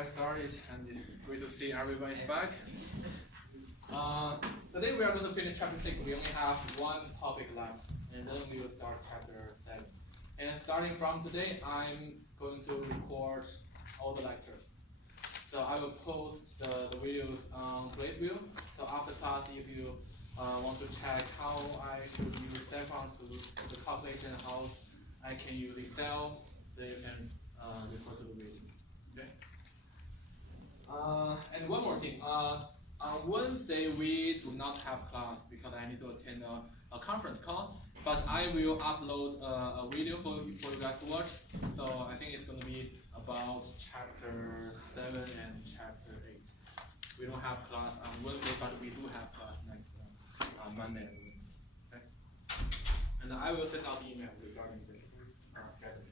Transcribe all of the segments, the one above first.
get started, and it's great to see everybody's back. Today we are going to finish chapter 6. We only have one topic left, and then we will start chapter 7. And starting from today, I'm going to record all the lectures. So I will post the videos on Playview. So after class, if you want to check how I should use Poisson to the calculation, how I can use Excel, then you can refer to the video. Okay. And one more thing. On Wednesday we do not have class because I need to attend a conference call. But I will upload a video for you guys to watch. So I think it's going to be about chapter 7 and chapter 8. We don't have class on Wednesday, but we do have class next Monday. Okay. And I will send out email regarding the schedule.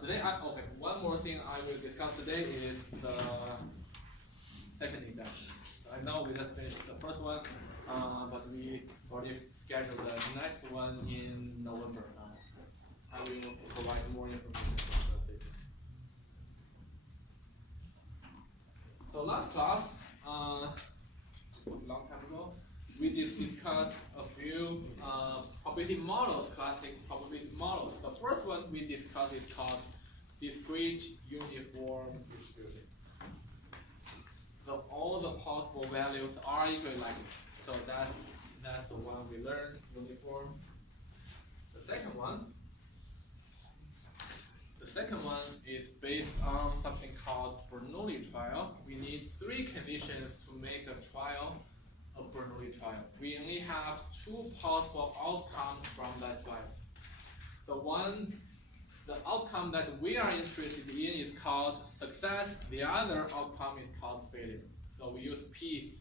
Today, okay. One more thing I will discuss today is the second exam. I know we just finished the first one, but we already scheduled the next one in November. I will provide more information about the date. So last class, it was a long time ago, we discussed a few probability models, classic probability models. The first one we discussed is called discrete uniform distribution. So all the possible values are equally likely. So that's the one we learned, uniform. The second one is based on something called Bernoulli trial. We need 3 conditions to make a trial a Bernoulli trial. We only have 2 possible outcomes from that trial. The outcome that we are interested in is called success. The other outcome is called failure. So we use P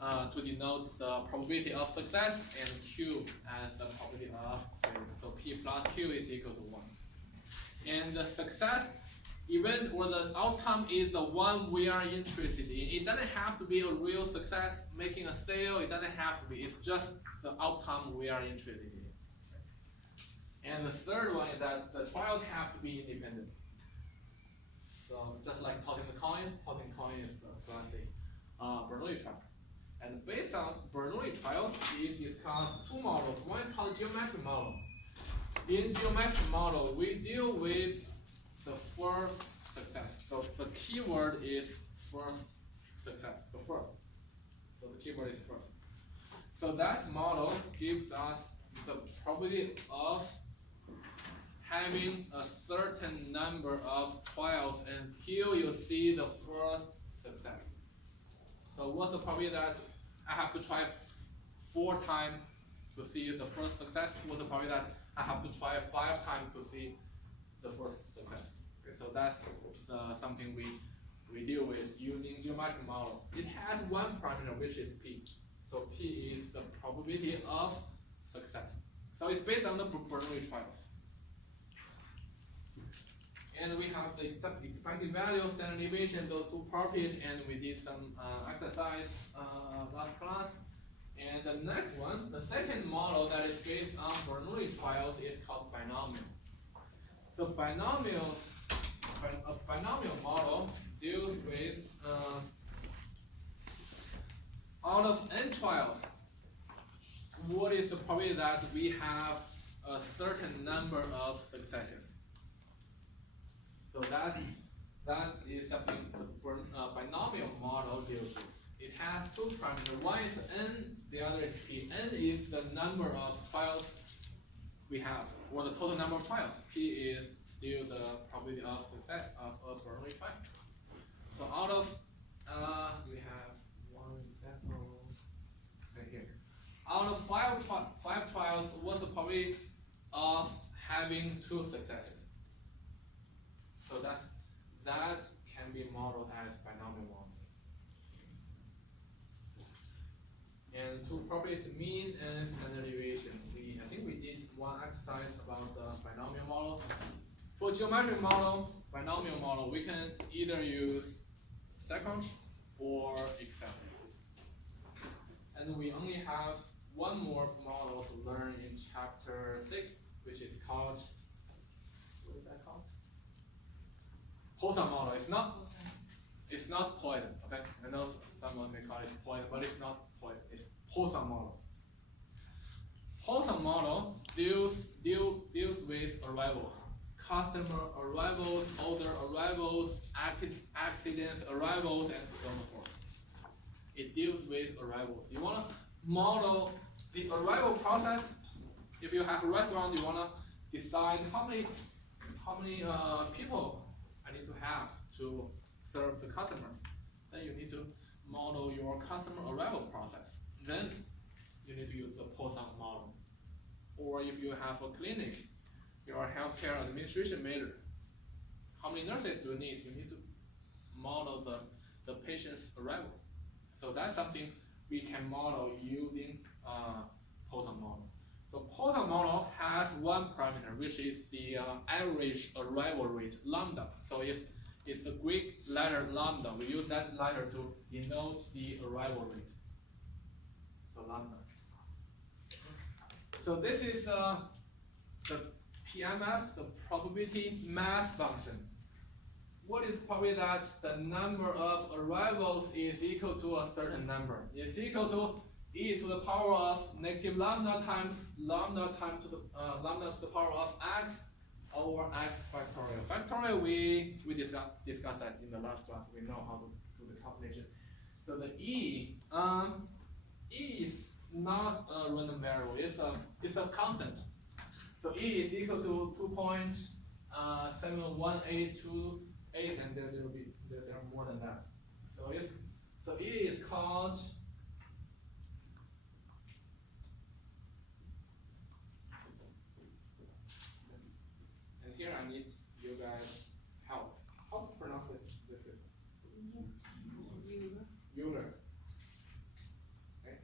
to denote the probability of success and Q as the probability of failure. So P plus Q is equal to 1. And the success event or the outcome is the one we are interested in. It doesn't have to be a real success, making a sale. It doesn't have to be. It's just the outcome we are interested in. And the third one is that the trials have to be independent. So just like tossing the coin is the classic Bernoulli trial. And based on Bernoulli trials, we discuss 2 models. One is called geometric model. In geometric model, we deal with the first success. So the keyword is first success, the first. So the keyword is first. So that model gives us the probability of having a certain number of trials until you see the first success. So what's the probability that I have to try 4 times to see the first success? What's the probability that I have to try 5 times to see the first success? Okay, so that's something we deal with using geometric model. It has one parameter, which is P. So P is the probability of success. So it's based on the Bernoulli trials. And we have the expected value, standard deviation, those 2 properties, and we did some exercise last class. And the next one, the second model that is based on Bernoulli trials is called binomial. So a binomial model deals with out of n trials, what is the probability that we have a certain number of successes? So that is something the binomial model deals with. It has 2 parameters. One is n, the other is p. N is the number of trials we have, or the total number of trials. P is still the probability of success of a Bernoulli trial. So out of, we have one example right here. Out of 5 trials, what's the probability of having 2 successes? So that can be modeled as binomial model. And 2 properties, mean and standard deviation. I think we did one exercise about the binomial model. For geometric model, binomial model, we can either use StatCrunch or Excel. And we only have one more model to learn in chapter 6, which is called, what is that called? Poisson model. It's not Poisson. Okay, I know someone may call it Poisson, but it's not Poisson. It's Poisson model. Poisson model deals with arrivals, customer arrivals, order arrivals, accidents arrivals, and so on and so forth. It deals with arrivals. You want to model the arrival process. If you have a restaurant, you want to decide how many people I need to have to serve the customers. Then you need to model your customer arrival process. Then you need to use the Poisson model. Or if you have a clinic, your healthcare administration manager, how many nurses do you need? You need to model the patient's arrival. So that's something we can model using Poisson model. So Poisson model has one parameter, which is the average arrival rate, lambda. So it's a Greek letter lambda. We use that letter to denote the arrival rate. So lambda. So this is the PMF, the probability mass function. What is probably that the number of arrivals is equal to a certain number? It's equal to e to the power of negative lambda times lambda to the power of x over x factorial. Factorial we discussed that in the last class. We know how to do the calculation. So the e is not a random variable. It's a constant. So e is equal to 2.71828, and there are more than that. So e is called here I need you guys help. How to pronounce this system? Euler. Okay.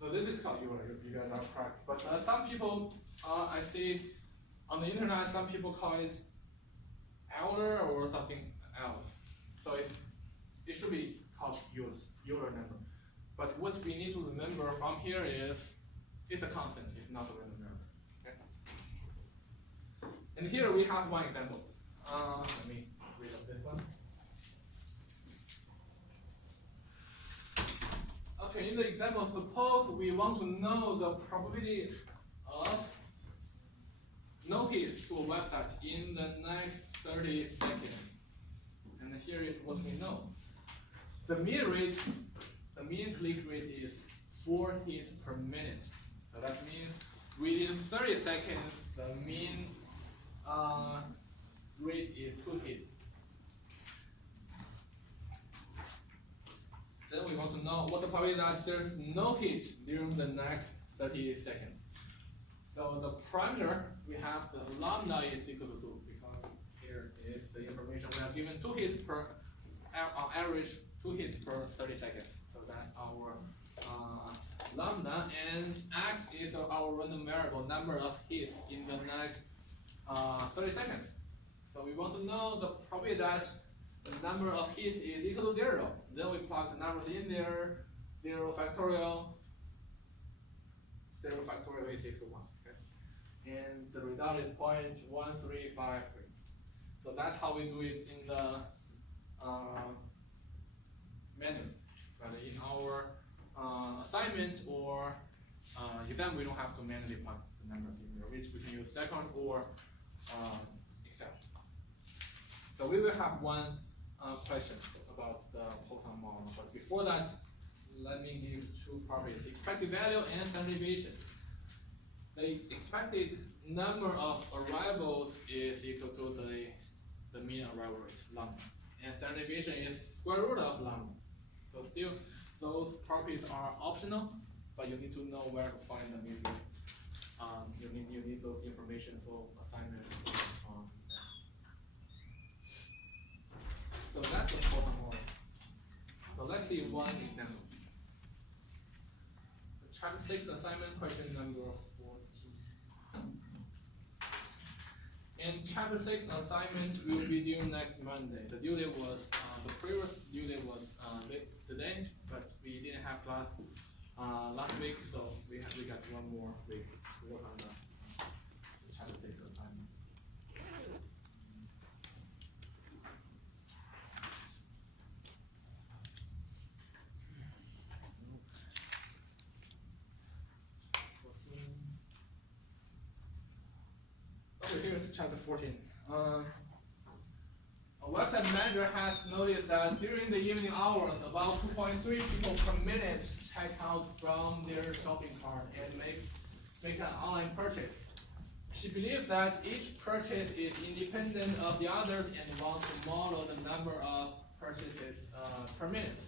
So this is called Euler. You guys are correct. But some people, I see on the internet, some people call it Euler or something else. So it should be called Euler number. But what we need to remember from here is it's a constant. It's not a random number. And here we have one example. Let me read up this one. Okay, in the example, suppose we want to know the probability of no hits to a website in the next 30 seconds. And here is what we know. The mean click rate is 4 hits per minute. So that means within 30 seconds, the mean rate is 2 hits. Then we want to know what the probability that there's no hit during the next 30 seconds. So the parameter we have the lambda is equal to 2 because here is the information we have given 2 hits per on average 2 hits per 30 seconds. So that's our lambda, and x is our random variable number of hits in the next 30 seconds. So we want to know the probability that the number of hits is equal to 0. Then we plug the numbers in there. 0 factorial. 0 factorial is equal to 1. Okay? And the result is 0.1353. So that's how we do it in the menu. But in our assignment or exam, we don't have to manually plug the numbers in there, which we can use second or Excel. So we will have one question about the Poisson model. But before that, let me give two properties: expected value and standard deviation. The expected number of arrivals is equal to the mean arrival rate, lambda. And standard deviation is square root of lambda. So still, those properties are optional, but you need to know where to find them usually. You need those information for assignment. So that's the Poisson model. So let's see one example. Chapter 6 assignment question number 14. In chapter 6 assignment will be due next Monday. The due date was the previous due date was today, but we didn't have class last week, so we got one more week to work on the chapter 6 assignment. chapter 14. A website manager has noticed that during the evening hours, about 2.3 people per minute check out from their shopping cart and make an online purchase. She believes that each purchase is independent of the others and wants to model the number of purchases per minute.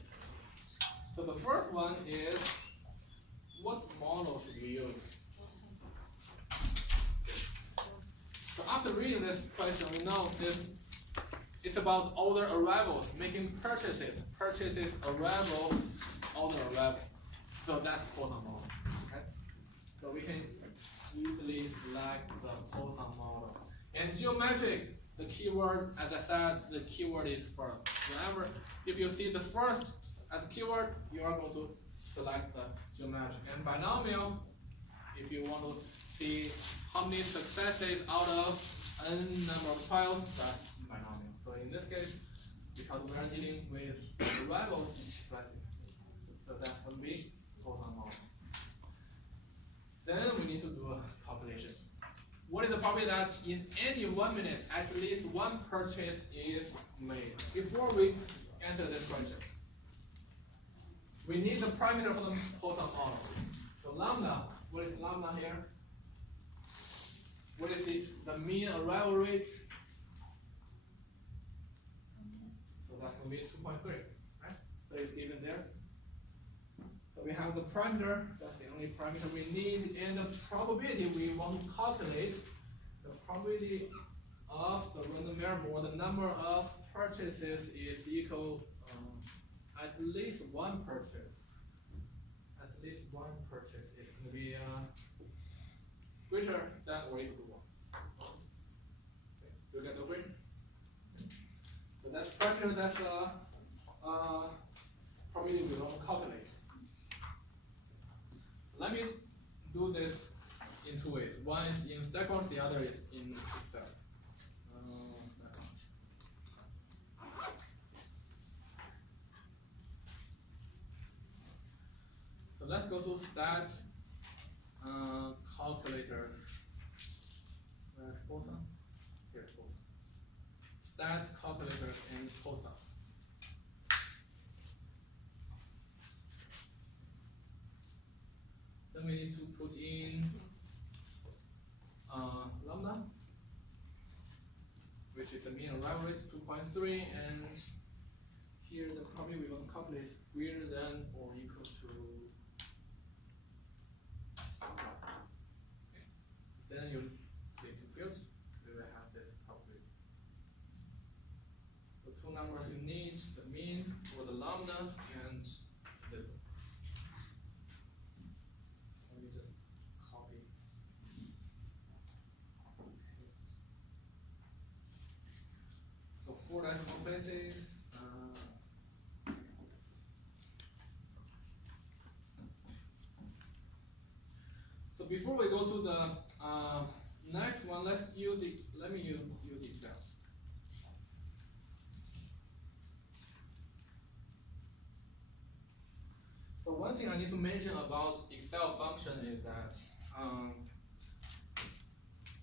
So the first one is, what model should we use? So after reading this question, we know it's about order arrivals, making purchases, arrival, order arrival. So that's Poisson model. Okay? So we can easily select the Poisson model. And geometric, the keyword, as I said, the keyword is first. Whenever, if you see the first as a keyword, you are going to select the geometric. And binomial, if you want to see how many successes out of n number of trials, that's binomial. So in this case, because we are dealing with arrivals, so that's going to be Poisson model. Then we need to do a calculation. What is the probability that in any 1 minute, at least one purchase is made? Before we enter this question, we need the parameter for the Poisson model. So lambda, what is lambda here? What is the mean arrival rate? So that's going to be 2.3, right? So it's given there. So we have the parameter, that's the only parameter we need, and the probability we want to calculate, the probability of the random variable, or the number of purchases is equal at least one purchase. At least one purchase is going to be greater than or equal to 1. Okay. Do you get the grade? So that's parameter, that's probability we want to calculate. Let me do this in two ways. One is in StatCourse, the other is in Excel. So let's go to Stat calculator. Where's Poisson? Here's Poisson. Stat calculator and Poisson. Then we need to put in lambda, which is the mean arrival rate, 2.3, and here the probability we want to calculate is greater than or equal to. Okay. Then you click compute, we will have this probability. The two numbers you need, the mean or the lambda, and this one. Let me just copy. So 4 decimal places. So before we go to the next one, let me use Excel. So one thing I need to mention about Excel function is that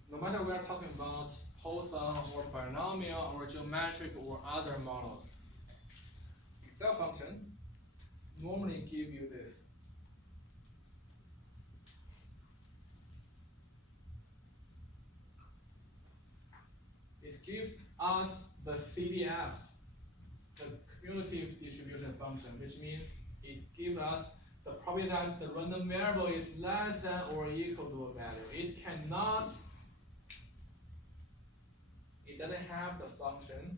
no matter we are talking about Poisson or binomial or geometric or other models, Excel function normally give you this. It gives us the CDF, the cumulative distribution function, which means it gives us the probability that the random variable is less than or equal to a value. It doesn't have the function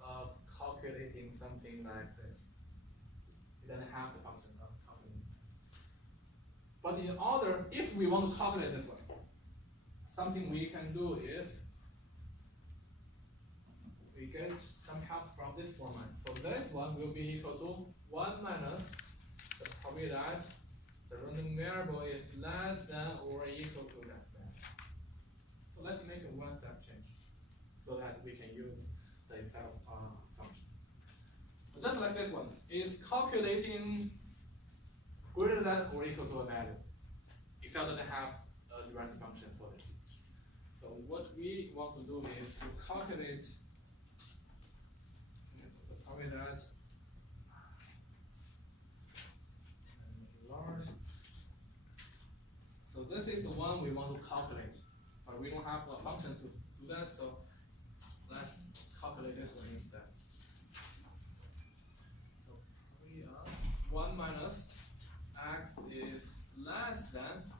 of calculating something like this. It doesn't have the function of calculating. But in order, if we want to calculate this way, something we can do is we get some help from this format. So this one will be equal to 1 minus the probability that the random variable is less than or equal to that value. So let's make a one-step change so that we can use the Excel function. So just like this one, is calculating greater than or equal to a value. Excel doesn't have a direct function for this. So what we want to do is to calculate that large. So this is the one we want to calculate, but we don't have a function to do that, so let's calculate this one instead. So we are 1 minus x is less than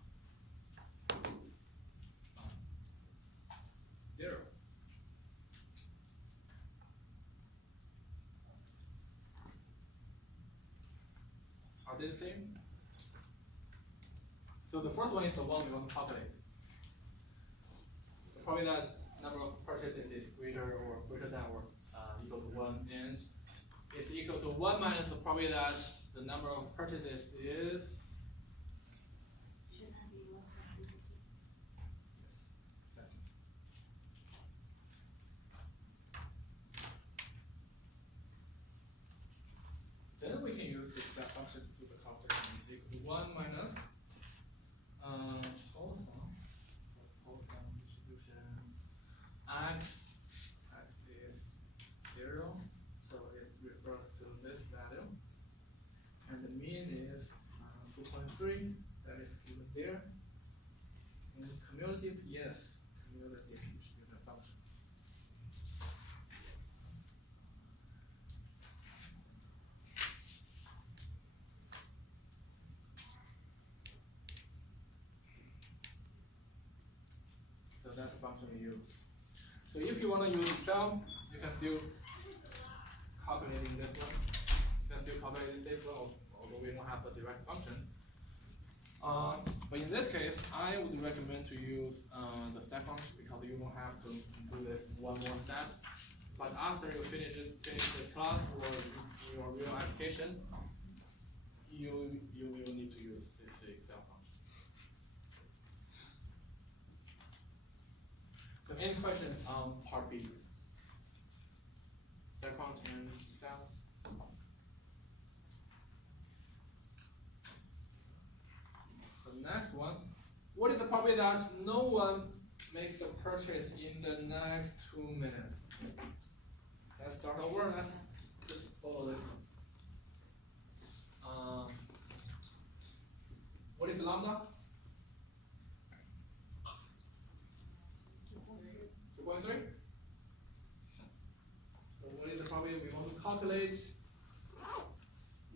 0. Are they the same? So the first one is the one we want to calculate. Probably that number of purchases is greater than or equal to 1, and it's equal to 1 minus the probably that the number of purchases is. Should that be less than equal to? Yes. Then we can use this that function to do the calculation. It's equal to 1 minus Poisson distribution x is 0, so it refers to this value, and the mean is 2.3. That is given there. And cumulative, yes, cumulative distribution function. So that's the function we use. So if you want to use Excel, you can still calculate in this one. You can still calculate in this one, although we don't have a direct function. But in this case, I would recommend to use the step function because you don't have to do this one more step. But after you finish this class or your real application, you will need to use this Excel function. So any questions on part B? Step function and Excel? So next one, what is the probability that no one makes a purchase in the next 2 minutes? Let's start over. Let's just follow this. What is lambda? 2.3. So what is the probability we want to calculate?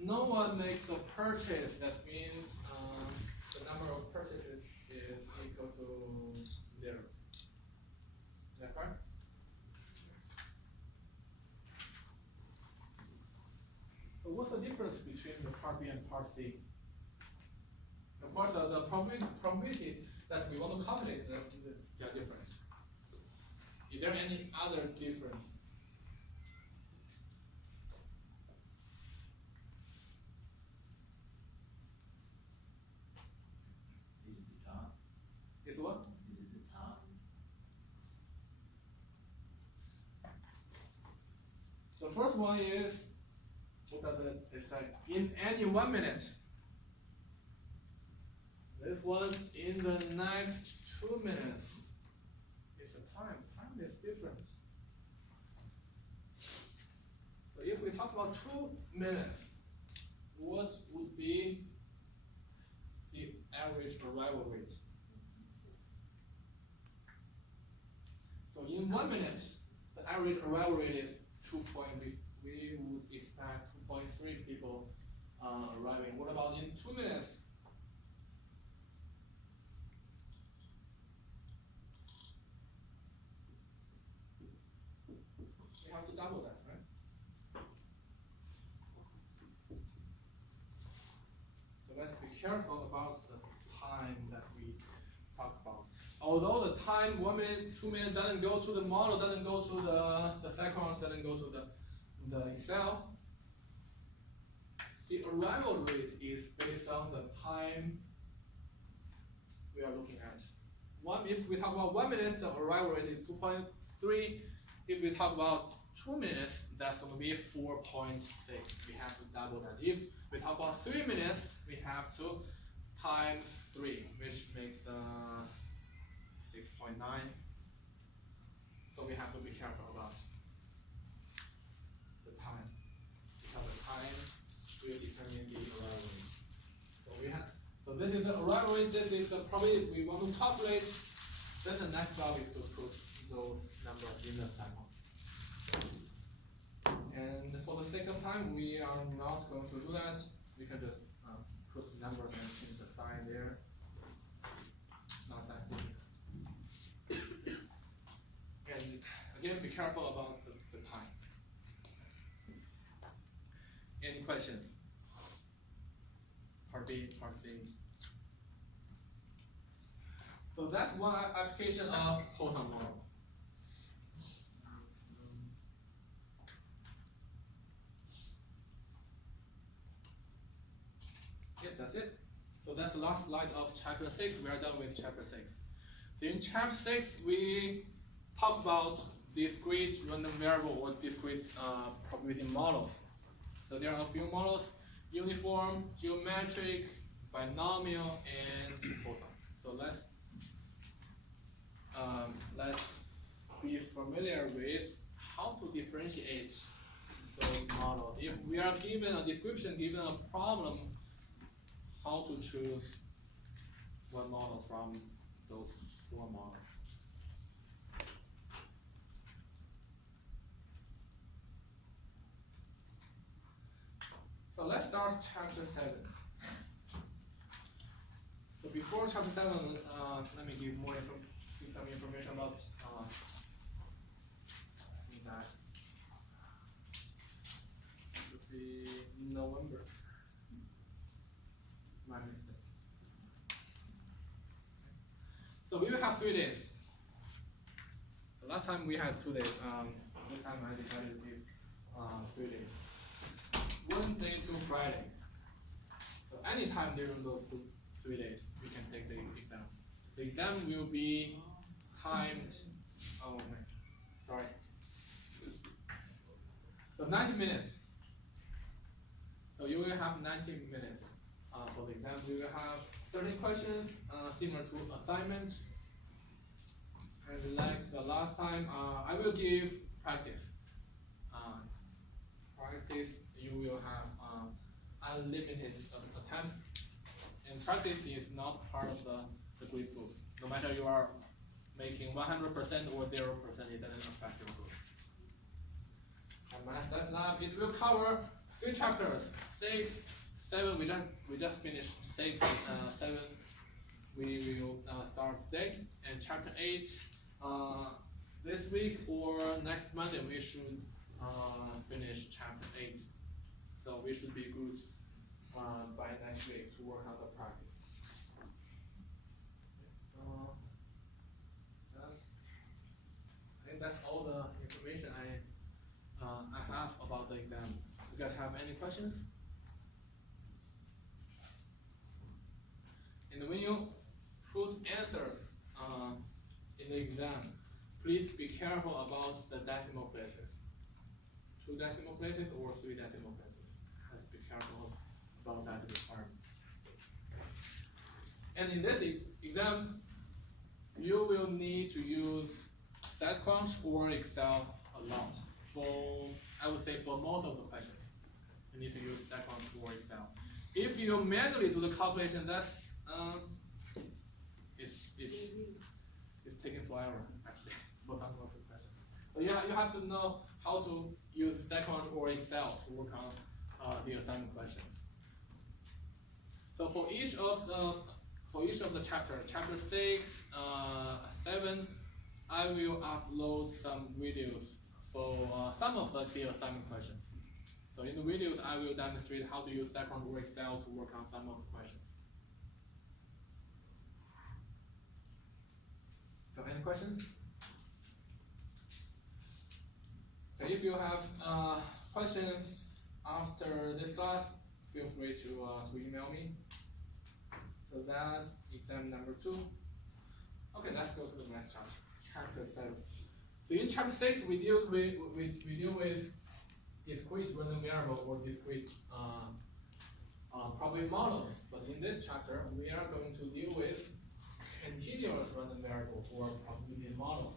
No one makes a purchase. That means the number of purchases is equal to 0. Is that correct? So what's the difference between the part B and part C? Of course, the probability that we want to calculate, they are different. Is there any other difference? Is it the time? Is what? Is it the time? The first one is, what does it? It's like in any 1 minute. This one in the next 2 minutes. It's a time. Time is different. So if we talk about 2 minutes, what would be the average arrival rate? So in 1 minute, the average arrival rate is 2. We would expect 2.3 people arriving. What about in 2 minutes? We have to double that, right? So let's be careful about the time that we talk about. Although the time 1 minute, 2 minutes doesn't go to the model, doesn't go to the seconds, doesn't go to the Excel, the arrival rate is based on the time we are looking at. If we talk about 1 minute, the arrival rate is 2.3. If we talk about 2 minutes, that's going to be 4.6. We have to double that. If we talk about 3 minutes, we have to times 3, which makes 6.9. So we have to be careful about the time, because the time will determine the arrival rate. So this is the arrival rate. This is the probability we want to calculate. Then the next job is to put those numbers in the cycle. And for the sake of time, we are not going to do that. We can just put numbers and change the sign there. Not that difficult. And again, be careful about the time. Any questions? Part B, part C. So that's one application of Poisson model. Yeah, that's it. So that's the last slide of chapter 6. We are done with chapter 6. So in chapter 6, we talk about discrete random variable or discrete probability models. So there are a few models: uniform, geometric, binomial, and Poisson. So let's be familiar with how to differentiate those models. If we are given a description, given a problem, how to choose one model from those four models. So let's start chapter 7. So before chapter 7, let me give some information about that. Should be November. My mistake. So we will have 3 days. So last time we had 2 days. This time I decided to give 3 days. Wednesday to Friday. So anytime during those 3 days, we can take the exam. The exam will be timed. Oh man, sorry. So 90 minutes. So you will have 90 minutes. For the exam, we will have 30 questions, similar to assignment. And like the last time, I will give practice. Practice, you will have unlimited attempts. And practice is not part of the grade book. No matter you are making 100% or 0%, it doesn't affect your grade. And my stat lab, it will cover 3 chapters: 6, 7. We just finished 6, 7. We will start today, and chapter 8 this week or next Monday we should finish chapter 8. So we should be good by next week to work on the practice. So I think that's all the information I have about the exam. You guys have any questions? And when you put answers in the exam, please be careful about the decimal places. 2 decimal places or 3 decimal places. Let's be careful about that requirement. And in this exam, you will need to use StatCrunch or Excel a lot. I would say for most of the questions, you need to use StatCrunch or Excel. If you manually do the calculation, that's it's taking forever actually for some of the questions. But you have to know how to use StatCrunch or Excel to work on the assignment questions. So for each of the chapter 6, 7, I will upload some videos for some of the key assignment questions. So in the videos, I will demonstrate how to use StatCrunch or Excel to work on some of the questions. So any questions? Okay, if you have questions after this class, feel free to email me. So that's exam number 2. Okay, let's go to the next chapter, chapter 7. So in chapter 6, we deal with discrete random variable or discrete probability models. But in this chapter, we are going to deal with continuous random variable or probability models.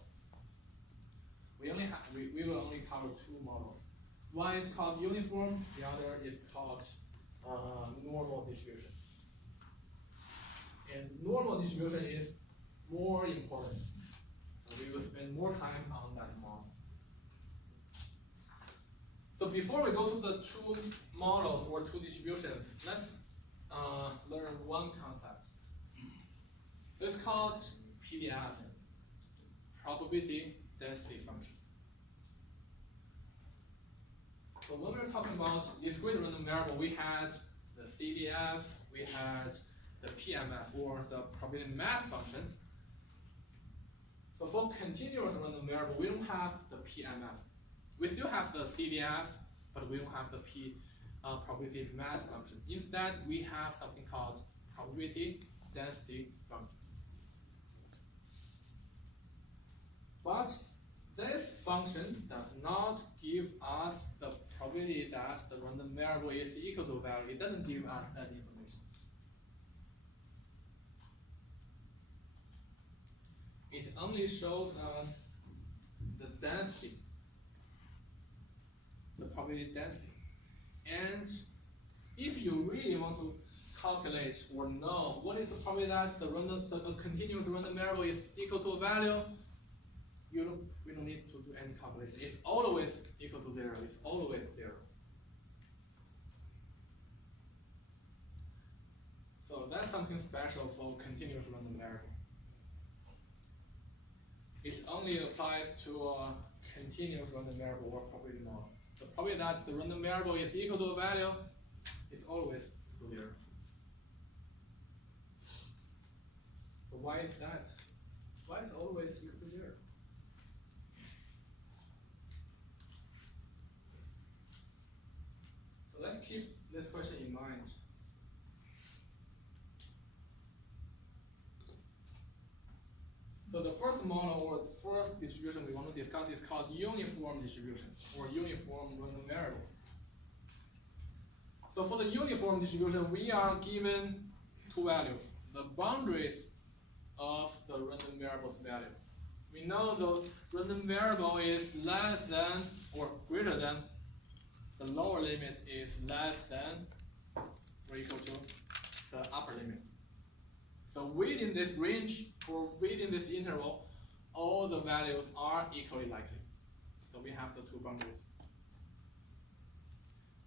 we will only cover two models. One is called uniform, the other is called normal distribution. And normal distribution is more important. We will spend more time on that model. So before we go to the two models or two distributions, let's learn one concept. It's called PDF, probability density functions. So when we're talking about discrete random variable, we had the CDF, we had the PMF, or the probability mass function. So for continuous random variable, we don't have the PMF. We still have the CDF, but we don't have the probability mass function. Instead, we have something called probability density function. But this function does not give us the probability that the random variable is equal to value. It doesn't give us that information. It only shows us the density, the probability density. And if you really want to calculate or know what is the probability that the continuous random variable is equal to a value, we don't need to do any calculation. It's always equal to 0. It's always 0. So that's something special for continuous random variable. It only applies to a continuous random variable or probability model. The probability that the random variable is equal to a value is always equal to 0. So why is that? Why is always equal to 0? So let's keep this question in mind. So the first model or the first distribution we want to discuss is called uniform distribution or uniform random variable. So for the uniform distribution, we are given two values, the boundaries of the random variable's value. We know the random variable is less than or greater than, the lower limit is less than or equal to the upper limit. So within this range or within this interval, all the values are equally likely. So we have the two boundaries.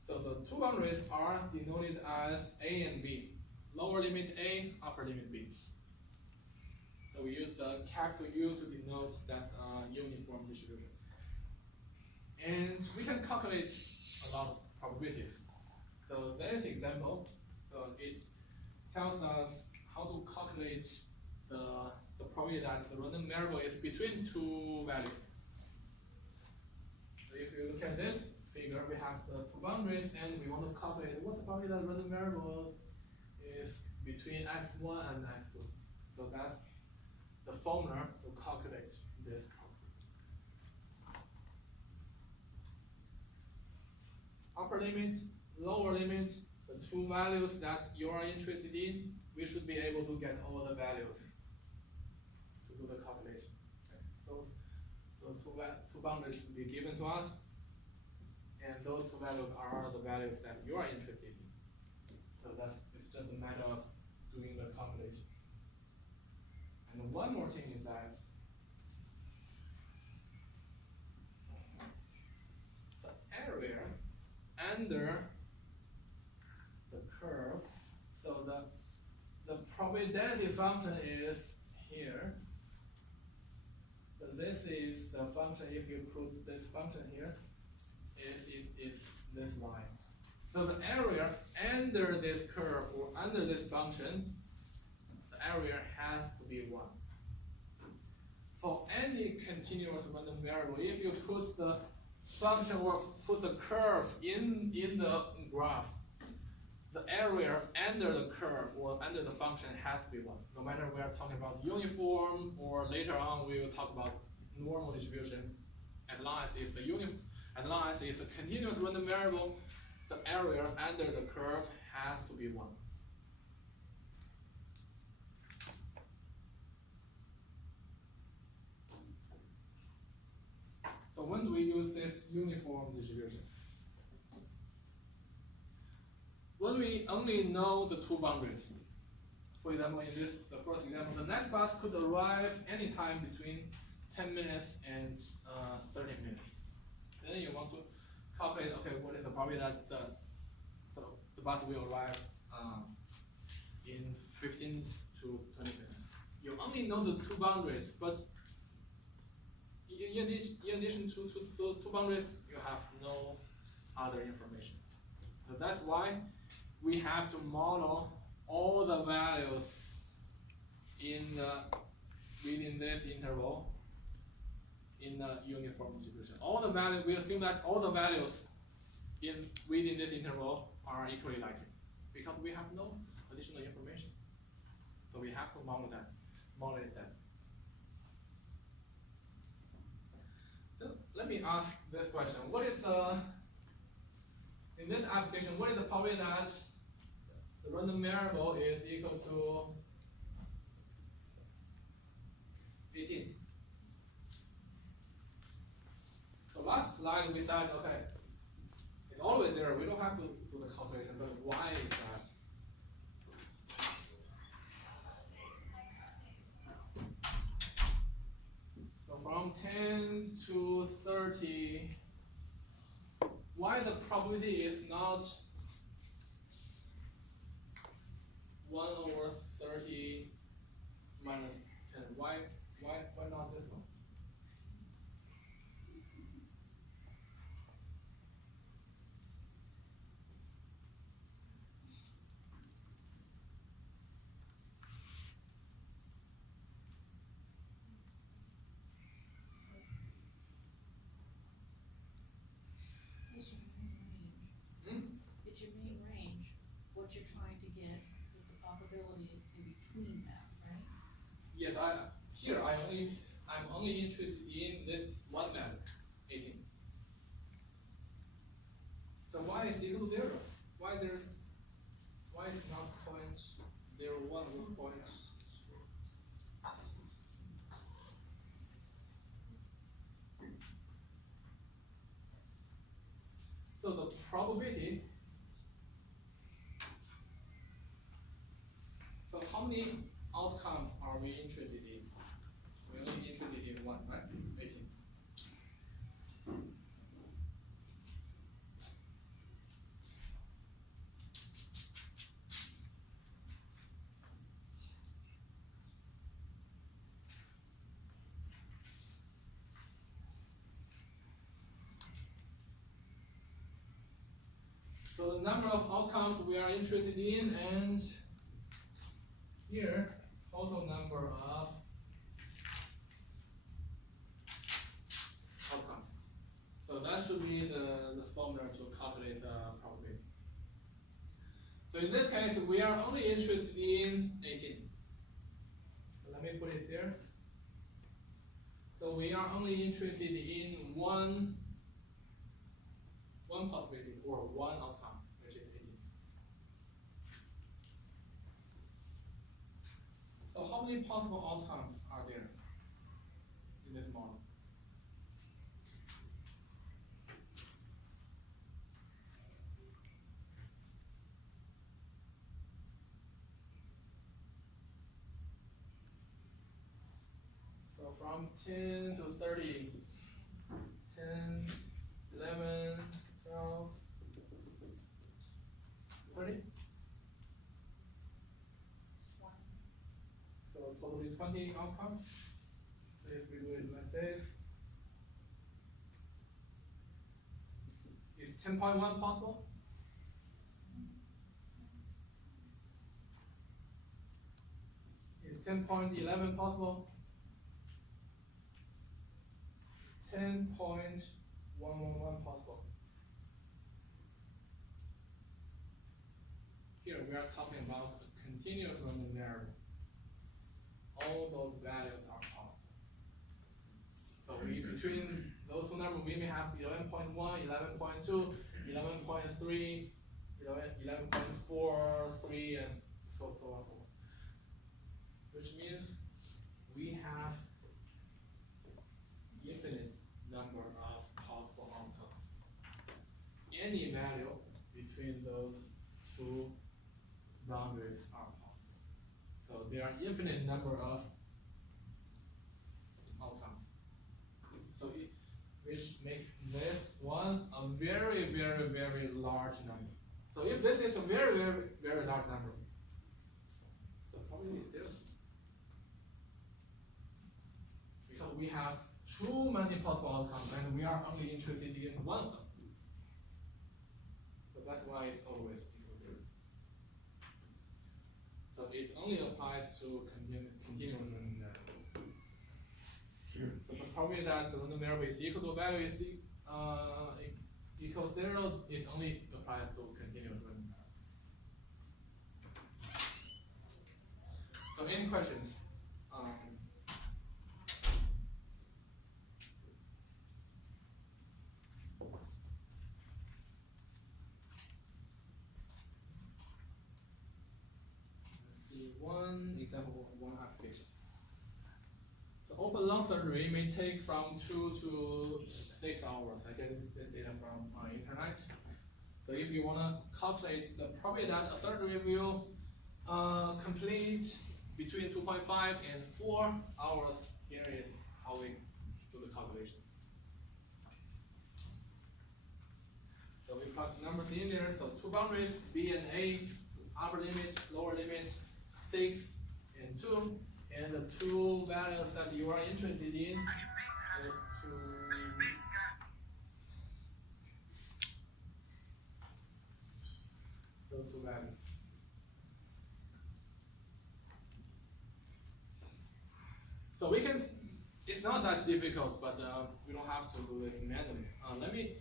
So the two boundaries are denoted as A and B. Lower limit A, upper limit B. So we use the capital U to denote that uniform distribution. And we can calculate a lot of probabilities. So there's an example. So it tells us how to calculate the probability that the random variable is between two values. So if you look at this figure, we have the two boundaries, and we want to calculate what the probability that the random variable is between x1 and x2. So that's the formula to calculate this probability. Upper limit, lower limit, the two values that you are interested in, we should be able to get all the values to do the calculation. Okay. So those two boundaries should be given to us, and those two values are the values that you are interested in. So it's just a matter of doing the calculation. And one more thing is that the area under the curve, so the probability density function is here. So this is the function, if you put this function here, is this line. So the area under this curve or under this function, the area has to be 1. For any continuous random variable, if you put the function or put the curve in the graph, the area under the curve or under the function has to be 1. No matter we are talking about uniform or later on we will talk about normal distribution, as long as it's a continuous random variable, the area under the curve has to be 1. when we only know the two boundaries, for example, in this, the first example, the next bus could arrive anytime between 10 minutes and 30 minutes. Then you want to calculate, okay, what is the probability that the bus will arrive in 15 to 20 minutes. You only know the two boundaries, but in addition to those two boundaries, you have no other information. So that's why we have to model all the values within this interval in the uniform distribution. All the values, we assume that all the values within this interval are equally likely because we have no additional information. So we have to model that. So let me ask this question. What is in this application, what is the probability that the random variable is equal to 18? So last slide we said, okay, it's always there. We don't have to do the calculation, but why is that? So from 10 to 30, why the probability is not 1 over 30 minus 10? Why not this one? It's your main range, what you're trying to get is the probability in between that, right? Yes, I'm only interested in this one value, 18. So why is equal to 0? Why is not 0.01 or points? So the probability. So how many outcomes are we interested in? We're only interested in one, right? 18. So the number of outcomes we are interested in, and here, total number of outcomes. So that should be the formula to calculate the probability. So in this case, we are only interested in 18. So let me put it here. So we are only interested in one possibility or one outcome, which is 18. So how many possible outcomes are there in this model? So from 10 to 30, 10, 11, 12, 30. So totally 20 outcomes. So if we do it like this, is 10.1 possible? Is 10.11 possible? 10.111 possible. Here we are talking about a continuous random variable. All those values are possible. So between those two numbers, we may have 11.1, 11.2, 11.3, 11.43, and so forth. Which means we have infinite number of possible outcomes. Any value between those two boundaries are possible. So there are infinite number of outcomes. So which makes this one a very, very, very large number. So if this is a very, very, very large number, the probability is zero. Because we have too many possible outcomes and we are only interested in one of them. So that's why it's always equal to zero. So it only applies to continuous random variable. So the probability that the random variable is equal to a value is equals zero, it only applies to continuous random variable. So any questions? Let's see one example of one application. So open lung surgery may take from 2 to 6 hours. I get this data from internet. So if you want to calculate the probability that a surgery will complete between 2.5 and 4 hours, here is how we do the calculation. So we put numbers in there. So two boundaries, B and A, upper limit, lower limit, 6 and 2. And the two values that you are interested in is those two values. So we can, it's not that difficult, but we don't have to do this manually. Let me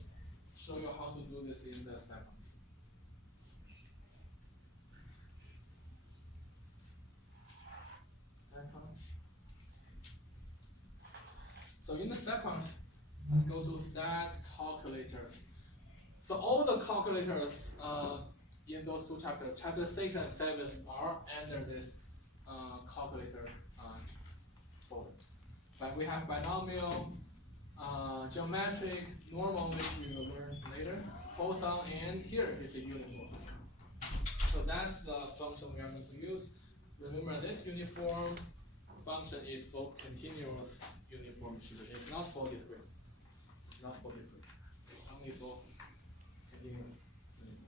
show you how to do this in the step. So in the step one, let's go to stat calculators. So all the calculators in those two chapters, chapter 6 and 7, are under this calculator folder. But we have binomial, geometric, normal, which we will learn later, Poisson, and here is a uniform. So that's the function we are going to use. Remember, this uniform function is for continuous uniform distribution. It's not for discrete. It's not for discrete. It's only for continuous uniform.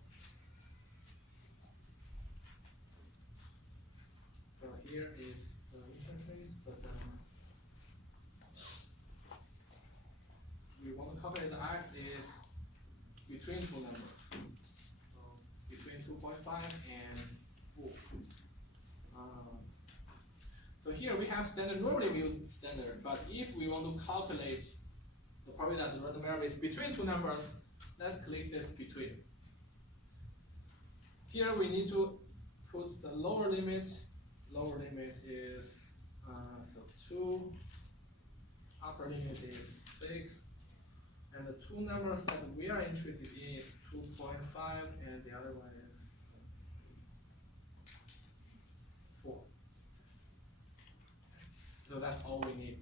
So here is the interface, but we want to calculate the x is between two numbers. So between 2.5 and 4. So here we have standard, normally we use standard, but if we want to calculate the probability that the random variable is between two numbers, let's click this between. Here we need to put the lower limit. Lower limit is so 2, upper limit is 6, and the two numbers that we are interested in is 2.5 and the other one is 4. So that's all we need.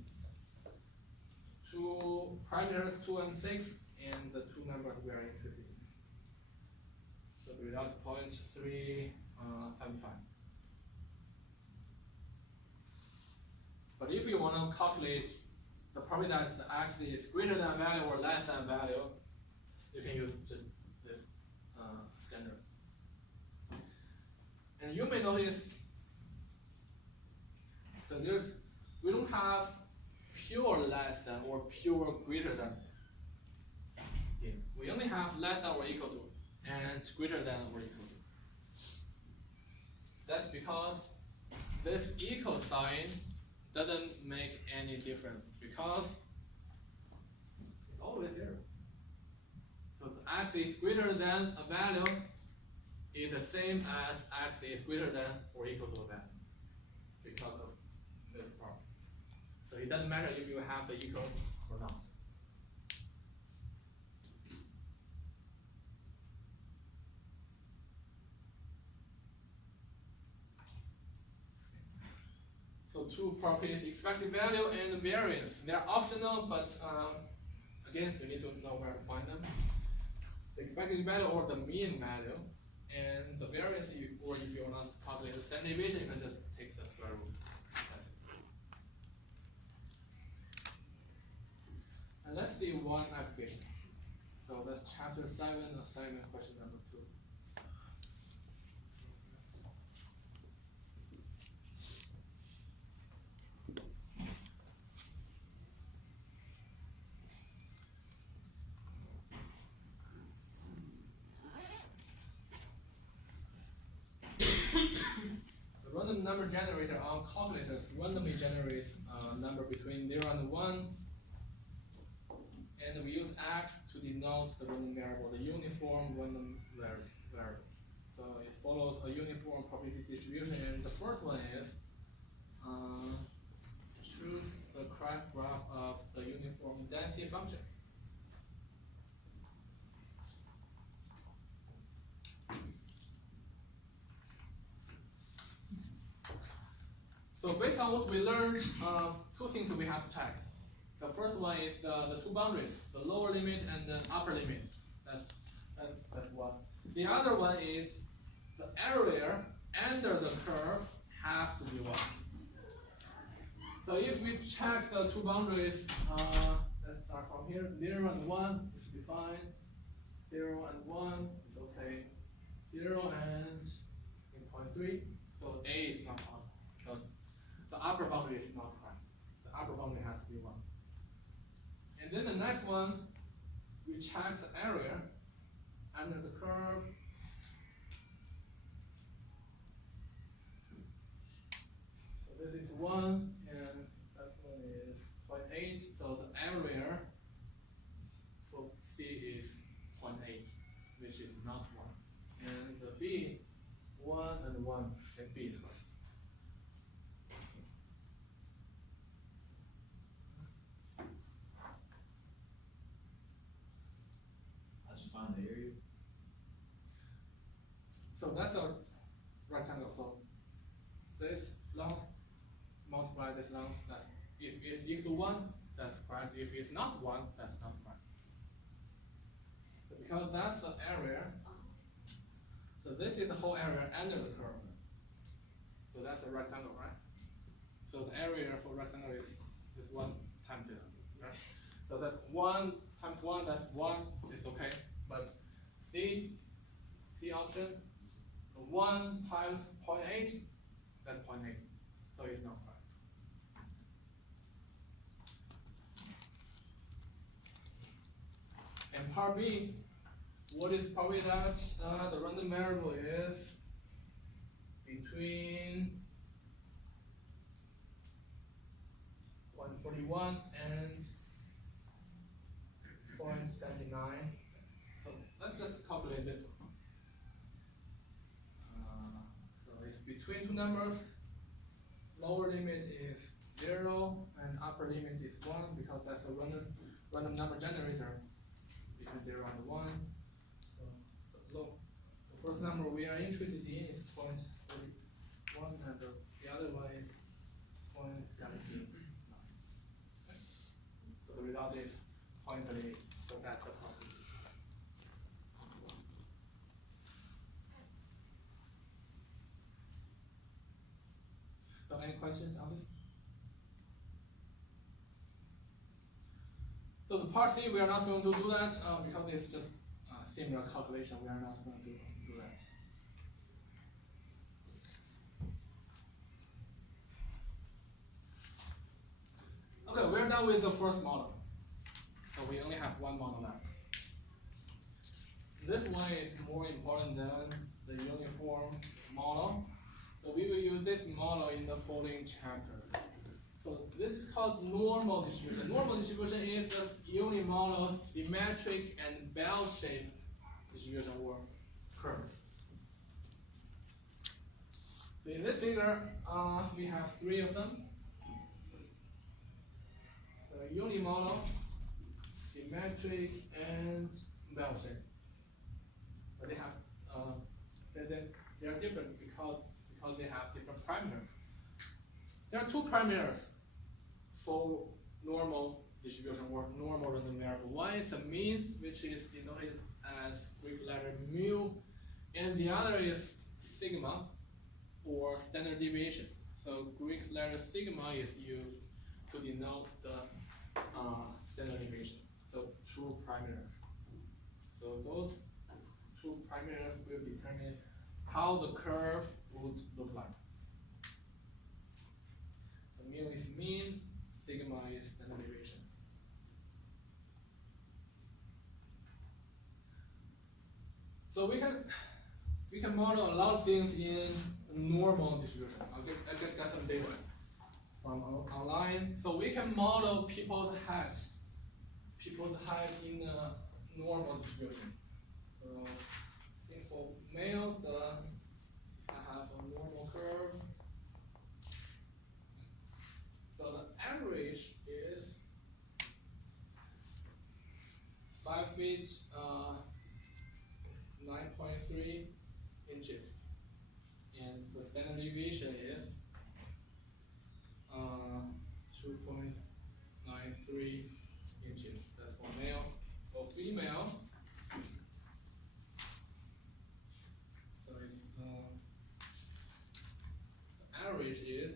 Two parameters, 2 and 6, and the two numbers we are interested in. So the result is 0.375. But if you want to calculate the probability that the x is greater than value or less than value, you can use just this standard. And you may notice, so we don't have pure less than or pure greater than. Yeah. We only have less than or equal to and greater than or equal to. That's because this equal sign doesn't make any difference because it's always zero. So the x is greater than a value is the same as x is greater than or equal to a value because of this part. So it doesn't matter if you have the equal or not. So two properties, expected value and variance. They are optional, but again, you need to know where to find them. The expected value or the mean value and the variance, or if you want to calculate the standard deviation, you can just take the square root. And let's see one application. So that's chapter 7, assignment question number 2. The random number generator on calculators randomly generates a number between 0 and 1. And we use X to denote the random variable, the uniform random variable. So it follows a uniform probability distribution. And the first one is choose the correct graph of the uniform density function. So based on what we learned, two things we have to check. The first one is the two boundaries, the lower limit and the upper limit. That's one. The other one is the area under the curve has to be 1. So if we check the two boundaries, let's start from here, 0 and 1, it should be fine. 0 and 1 is okay. 0 and 0.3, so A is not possible because the upper boundary is not correct. The upper boundary has to be 1. And then the next one, we check the area under the curve. So this is 1, and that one is 0.8. So the area for C is 0.8, which is not 1. And the B, 1 and 1, and B is 1. Find the area. So that's a rectangle. So this length multiply this length. That's if it's equal to 1, that's correct. If it's not 1, that's not correct. So because that's the area, so this is the whole area under the curve. So that's a rectangle, right? So the area for rectangle is 1 times this. Right? So that 1 times 1, that's 1. It's okay. But C option, 1 times 0.8, that's 0.8. So it's not correct. And part B, what is probably that the random variable is between 141 and 0.79. So let's just calculate this one. So it's between two numbers. Lower limit is 0 and upper limit is 1 because that's a random number generator between 0 and 1. So the first number we are interested in is 0.41 and the other one is 0.79. So the result is 0.38. So that's the problem. So any questions on this? So the part C, we are not going to do that because it's just similar calculation. We are not going to do that. Okay, we're done with the first model. So we only have one model left. This one is more important than the uniform model. So we will use this model in the following chapter. So this is called normal distribution. Normal distribution is the unimodal symmetric and bell-shaped distribution or curve. So in this figure, we have 3 of them. The unimodal, symmetric, and bell-shaped. But they have they are different because they have different parameters. There are 2 parameters for normal distribution or normal random variable. One is the mean, which is denoted as Greek letter mu, and the other is sigma, or standard deviation. So Greek letter sigma is used to denote the standard deviation. So true primers. So those true primers will determine how the curve would look like. So mu is mean, sigma is standard deviation. So we can model a lot of things in normal distribution. I'll get some data from online. So we can model people's height in a normal distribution. So I think for males, I have a normal curve. So the average is 5 feet, 9.3 inches, and the standard deviation is 2.93 inches. That's for male. For female, so it's the average is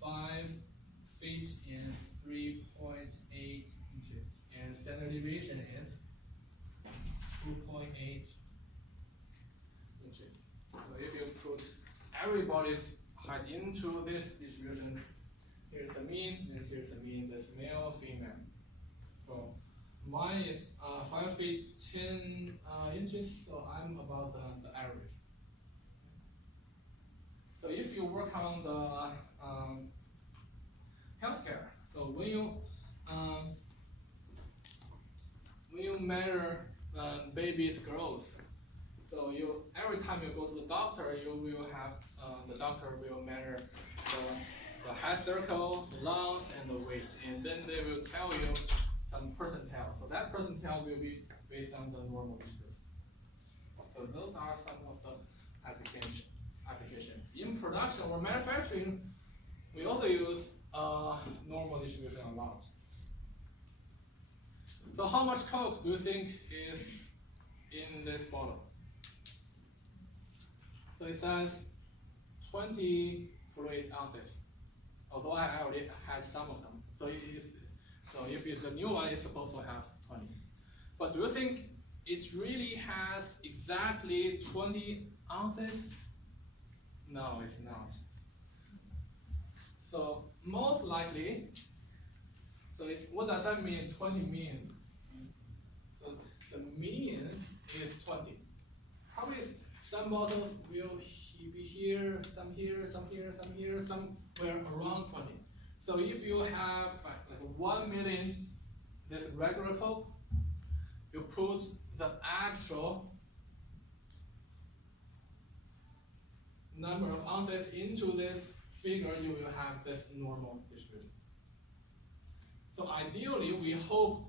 5 feet and 3.8 inches, and standard deviation is 2.8 inches. So if you put everybody's height into this distribution, here's the mean, and here's the mean, that's male, female. So mine is 5 feet 10 inches, so I'm about the average. So if you work on the healthcare, so when you measure baby's growth, so every time you go to the doctor, you will have the doctor will measure the head circle, the lungs, and the weight, and then they will tell you some percentile. So that percentile will be based on the normal distribution. So those are some of the applications. In production or manufacturing, we also use normal distribution a lot. So how much Coke do you think is in this bottle? So it says 20 fluid ounces, although I already had some of them. So if it's a new one, it's supposed to have 20. But do you think it really has exactly 20 ounces? No, it's not. So most likely, what does that mean, 20 mean? So the mean is 20. Probably some bottles will be here, some here, some here, some here, somewhere around 20. So if you have like 1 million, this regular Coke, you put the actual number of ounces into this figure, you will have this normal distribution. So ideally, we hope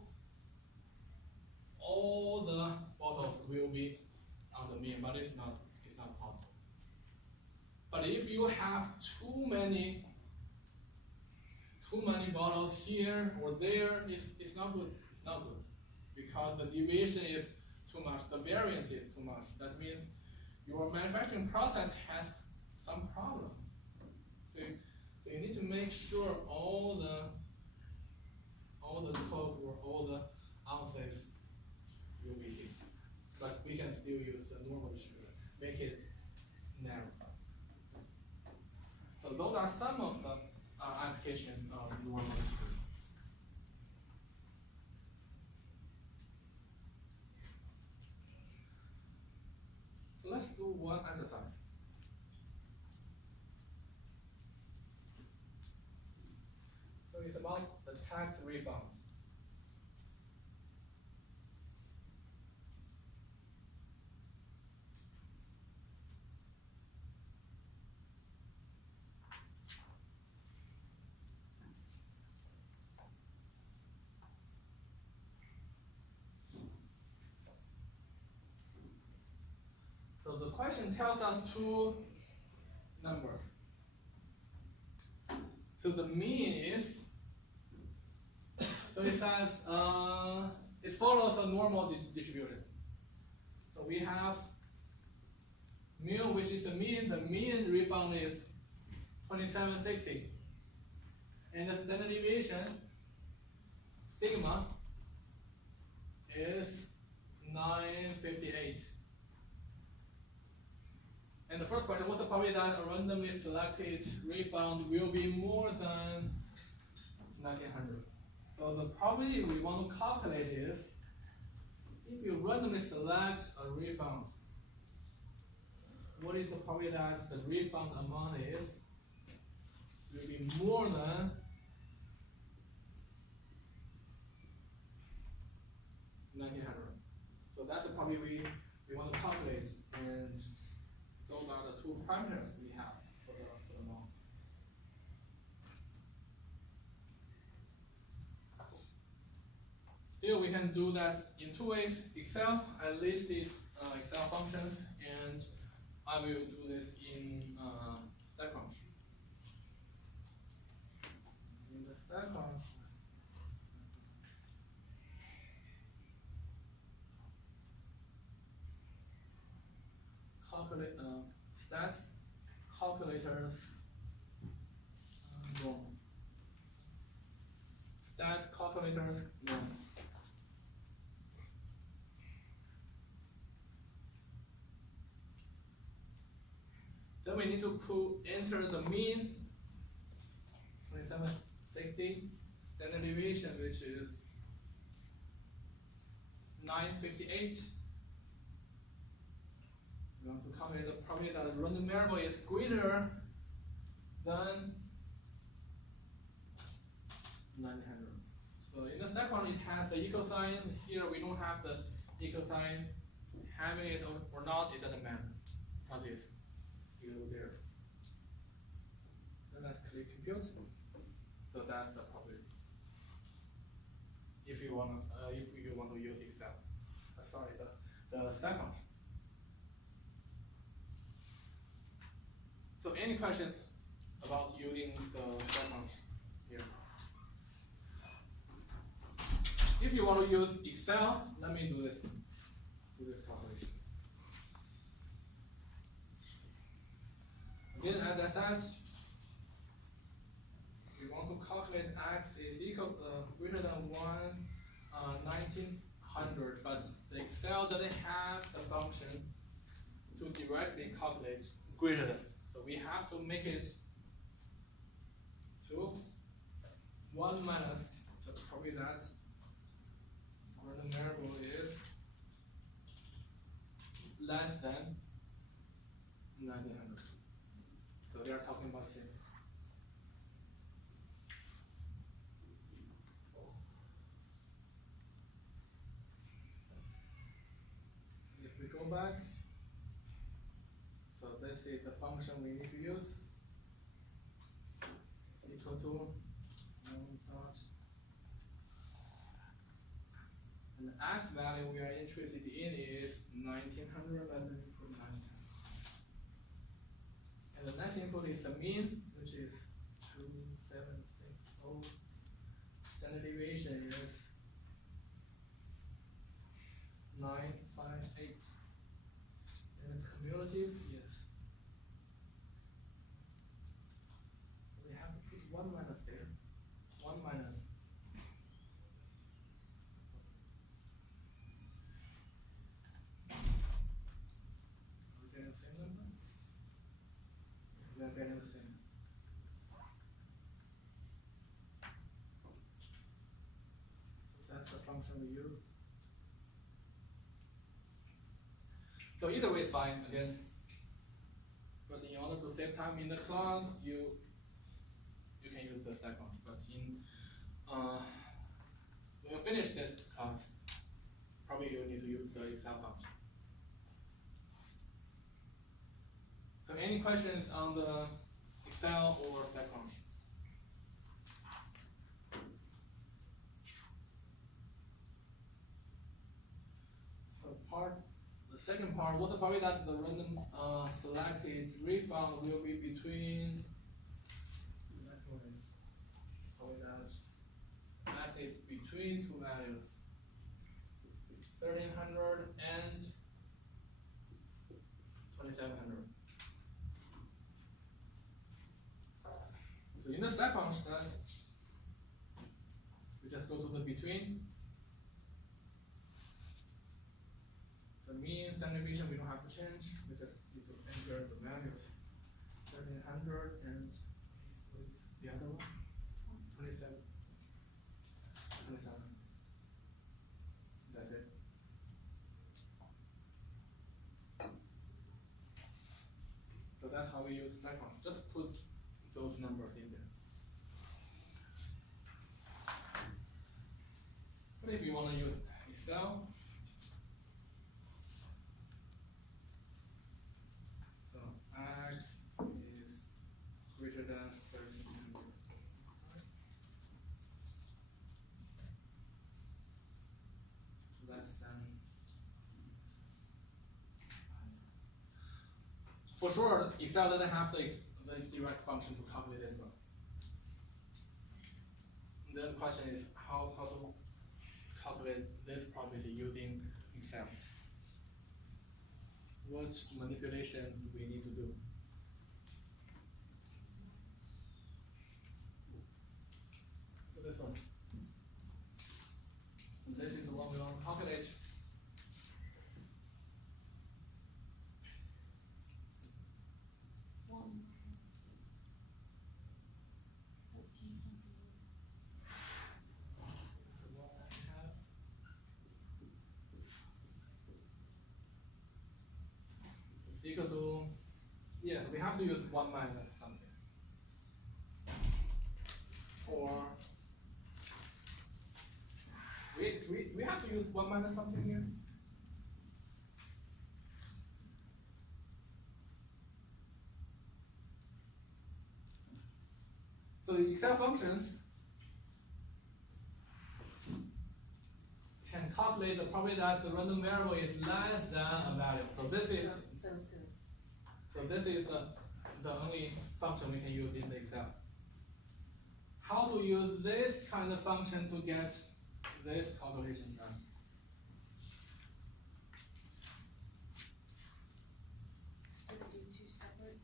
all the bottles will be on the mean, but it's not possible. But if you have too many bottles here or there, it's not good. It's not good because the deviation is too much, the variance is too much. That means your manufacturing process has some problem. So you need to make sure all the Coke or all the ounces will be here. But we can still use the normal distribution, make it narrow. So those are some of the applications of normal distribution. So let's do one exercise. So it's about the tax refund. So the question tells us two numbers. So the mean is, so it says, it follows a normal distribution. So we have mu, which is the mean refund is 2760. And the standard deviation, sigma, is 958. And the first question, what's the probability that a randomly selected refund will be more than 1900? So the probability we want to calculate is, if you randomly select a refund, what is the probability that the refund amount is will be more than 1900? So that's the probability we want to calculate, and those are the two parameters we have for the amount. Still, we can do that in two ways. Excel, I listed Excel functions, and I will do this in StatCrunch. In the StatCrunch, calculate stat calculators wrong. Stat calculators wrong. Then we need to enter the mean, 2760, standard deviation, which is 958. We want to calculate the probability that the random variable is greater than 900. So in the second one, it has the equal sign. Here we don't have the equal sign. Having it or not, it doesn't matter. How it is. Go there. Then let's click compute. So that's the probability. If you want to use Excel. Sorry, the second. So any questions about using the second here? If you want to use Excel, let me do this. Do this calculation. Again, as I said, we want to calculate x is equal greater than 1900, but the Excel doesn't have the function to directly calculate greater than. So we have to make it to 1 minus the probability that random variable is less than 1900. So they are talking about the same. If we go back, so this is the function we need to use. It's equal to 1 dot. And the x value we are interested in is 1900. Let me put 1900. And the next input is the mean, which is 2760. Standard deviation is 958. And the cumulative, yes. So we have to put 1 minus there. 1 minus. Are we getting the same number? We are getting the same. So that's the function we use. So either way is fine again. But in order to save time in the class, you can use the second. But in when you finish this class, probably you need to use the Excel function. So any questions on the Excel or second? So the second part, what's the probability that the random selected refund will be between, the next one is probability that is between two values, 1300 and 2700. So in the step function, we just go to the between. The mean standard deviation we don't have to change. We just need to enter the values. 1300 and what is the other one? 27. 27. That's it. So that's how we use step function. Just put those numbers in there. But if you want to use Excel, so x is greater than 1300. Less than. For sure, Excel doesn't have the direct function to calculate this one. The question is how to calculate this probability using Excel. What manipulation do we need to do? So this one. This is the one we want to calculate. Equal to, yes, we have to use 1 minus something. Or, we have to use 1 minus something here? So the Excel function can calculate the probability that the random variable is less than a value. So this is Sounds good. So this is the only function we can use in the Excel. How to use this kind of function to get this calculation done? Could we do two separate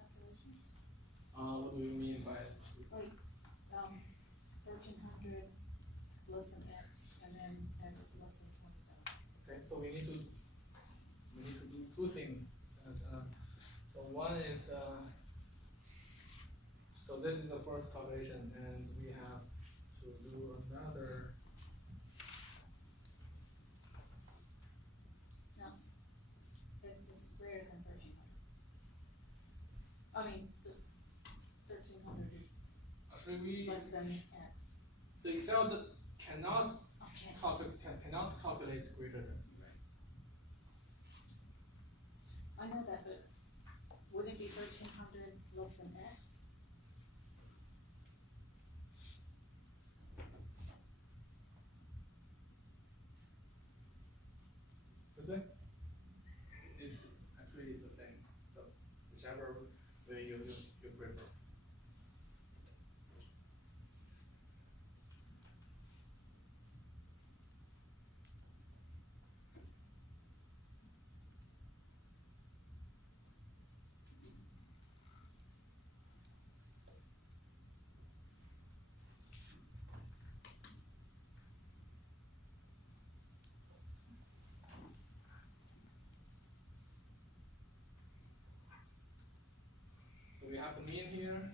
calculations? What do you mean by? Like, 1300 less than x, and then x less than 27. Okay, so we need to do two things. So one is so this is the first calculation, and we have to do another. No, x is greater than 1300. I mean, the 1300 is Should we? less than x. The Excel cannot Okay. cannot calculate greater than. I know that, but would it be 1300 less than x? Is it? It actually is the same. So whichever way you prefer. So we have the mean here,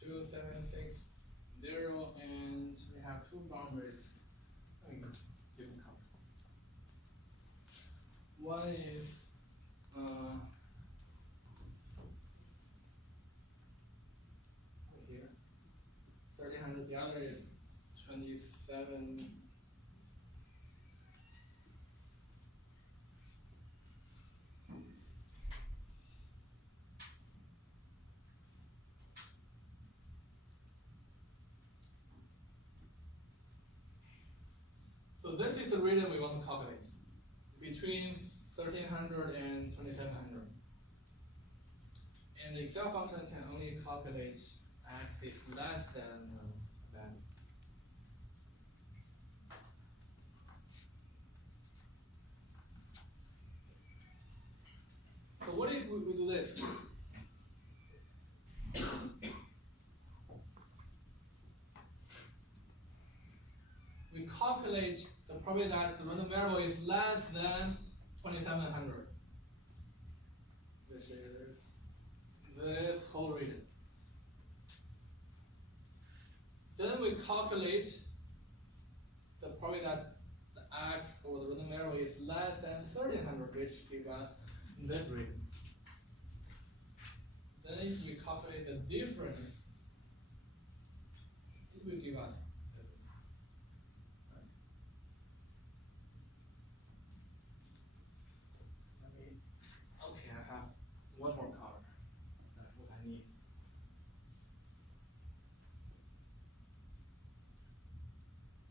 2760, and we have two boundaries. Different color. One is here, 1300. The other is 27. So this is the region we want to calculate between 1300 and 2700. And the Excel function can only calculate x is less than value. we do this. We calculate the probability that the random variable is less than 2700, which is this whole region. Then we calculate the probability that the x or the random variable is less than 1300, which gives us this region. Then if we calculate the difference, it will give us this. Right. Okay, I have one more color. That's what I need.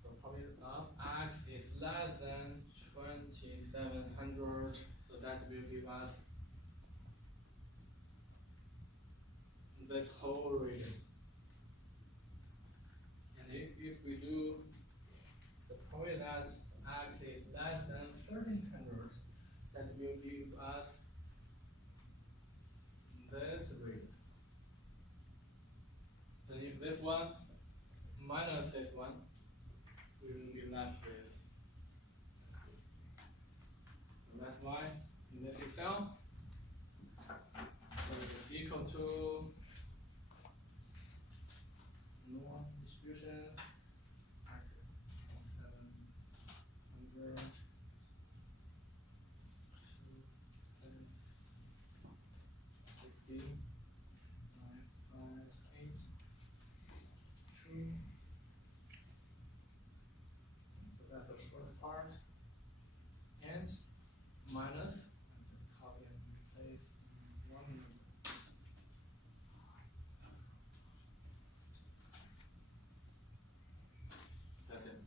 So probably of x is less than 2700, so that will give us this whole region. And if we do the probability that x is less than 1300, that will give us this region. And if this one minus this one, we will be left with. So that's why in this Excel, so it is equal to norm distribution x is 700 60 958 true. So that's the first part. And minus, copy and replace one number. That's it.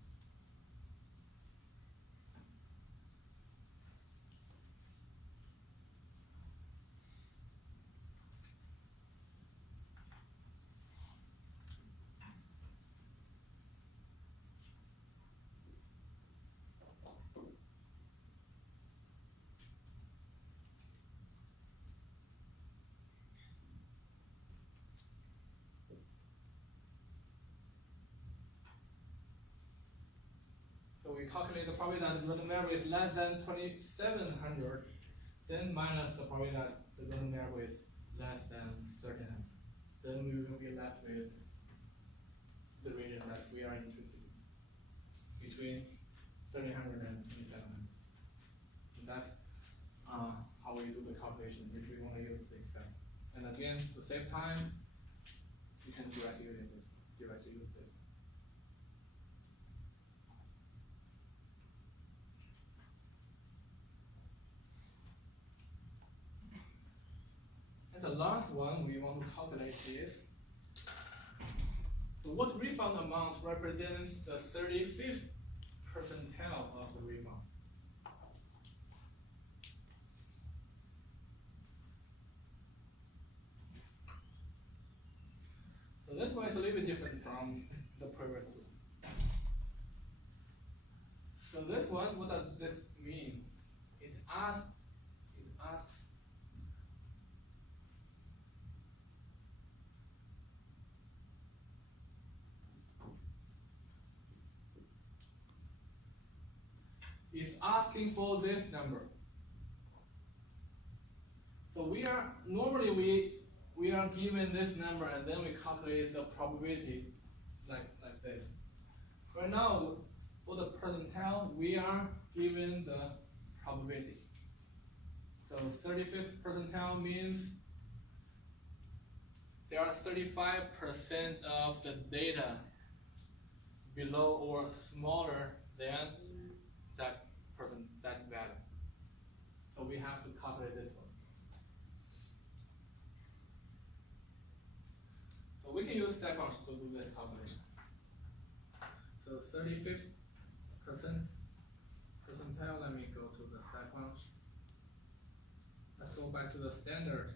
So we calculate the probability that the random variable is less than 2700, then minus the probability that the random variable is less than 1300. Then we will be left with the region that we are interested in, between 1300 and 2700. And that's how we do the calculation if we want to use the Excel. And again, to save time, you can directly use this. And the last one we want to calculate is what refund amount represents the 35th percentile of the refund. So this one is a little bit different from the previous two. So this one, what does this mean? It asks is asking for this number. So we are normally we are given this number and then we calculate the probability like this. Right now for the percentile we are given the probability. So 35th percentile means there are 35% of the data below or smaller than that value. So we have to calculate this one. So we can use step function to do this calculation. So 35th percentile, let me go to the step function. Let's go back to the standard.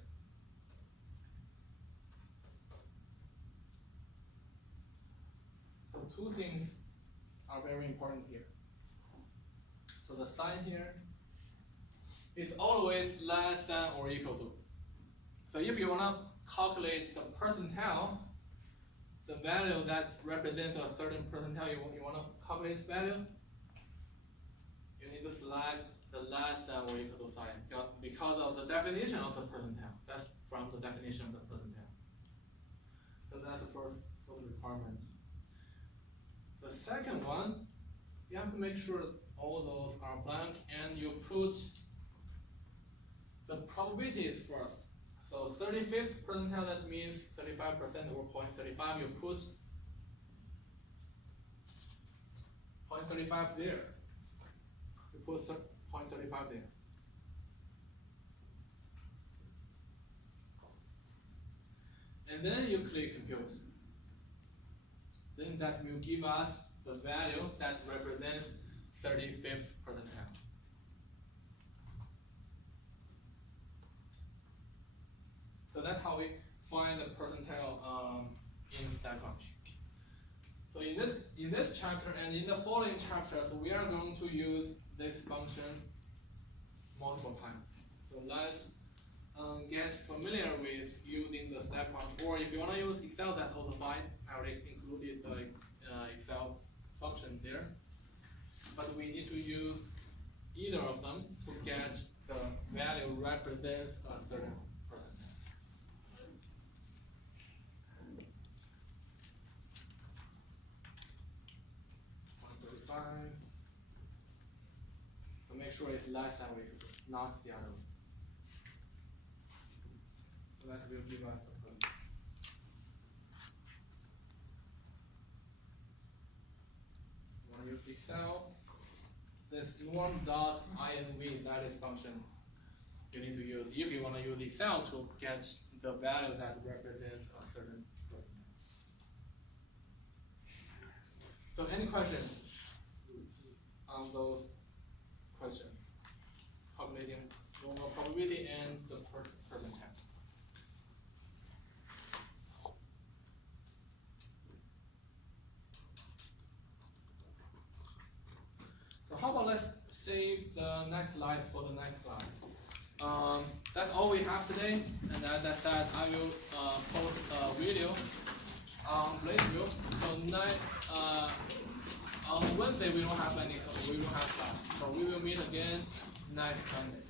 So two things are very important here. So the sign here is always less than or equal to. So if you wanna calculate the percentile, the value that represents a certain percentile, you wanna calculate this value, you need to select the less than or equal to sign because of the definition of the percentile. That's from the definition of the percentile. So that's the first requirement. The second one, you have to make sure all those are blank and you put the probabilities first. So 35th percentile, that means 35% or 0.35, you put 0.35 there. You put 0.35 there. And then you click compute. Then that will give us the value that represents 35th percentile. So that's how we find the percentile in psychology. So in this chapter and in the following chapters, we are going to use this function multiple times. So let's get familiar with using the step one. Or if you want to use Excel, that's also fine. I already included the Excel function there. But we need to use either of them to get the value represents a certain percent. So make sure it's less than or equal to, not the other one. So that will give us the code. You want to use Excel? This norm.inv, that is function you need to use if you want to use Excel to get the value that represents a certain percent. So any questions on those questions? Calculating normal probability and the percentile. So how about let's save the next slide for the next class. That's all we have today, and as I said, I will post a video on Blazeview. So on Wednesday we don't have any, we don't have class. So we will meet again next Monday.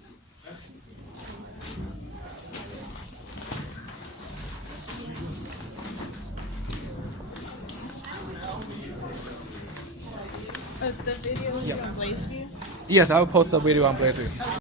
The video is on Blazeview? Yes, I will post a video on Blazeview.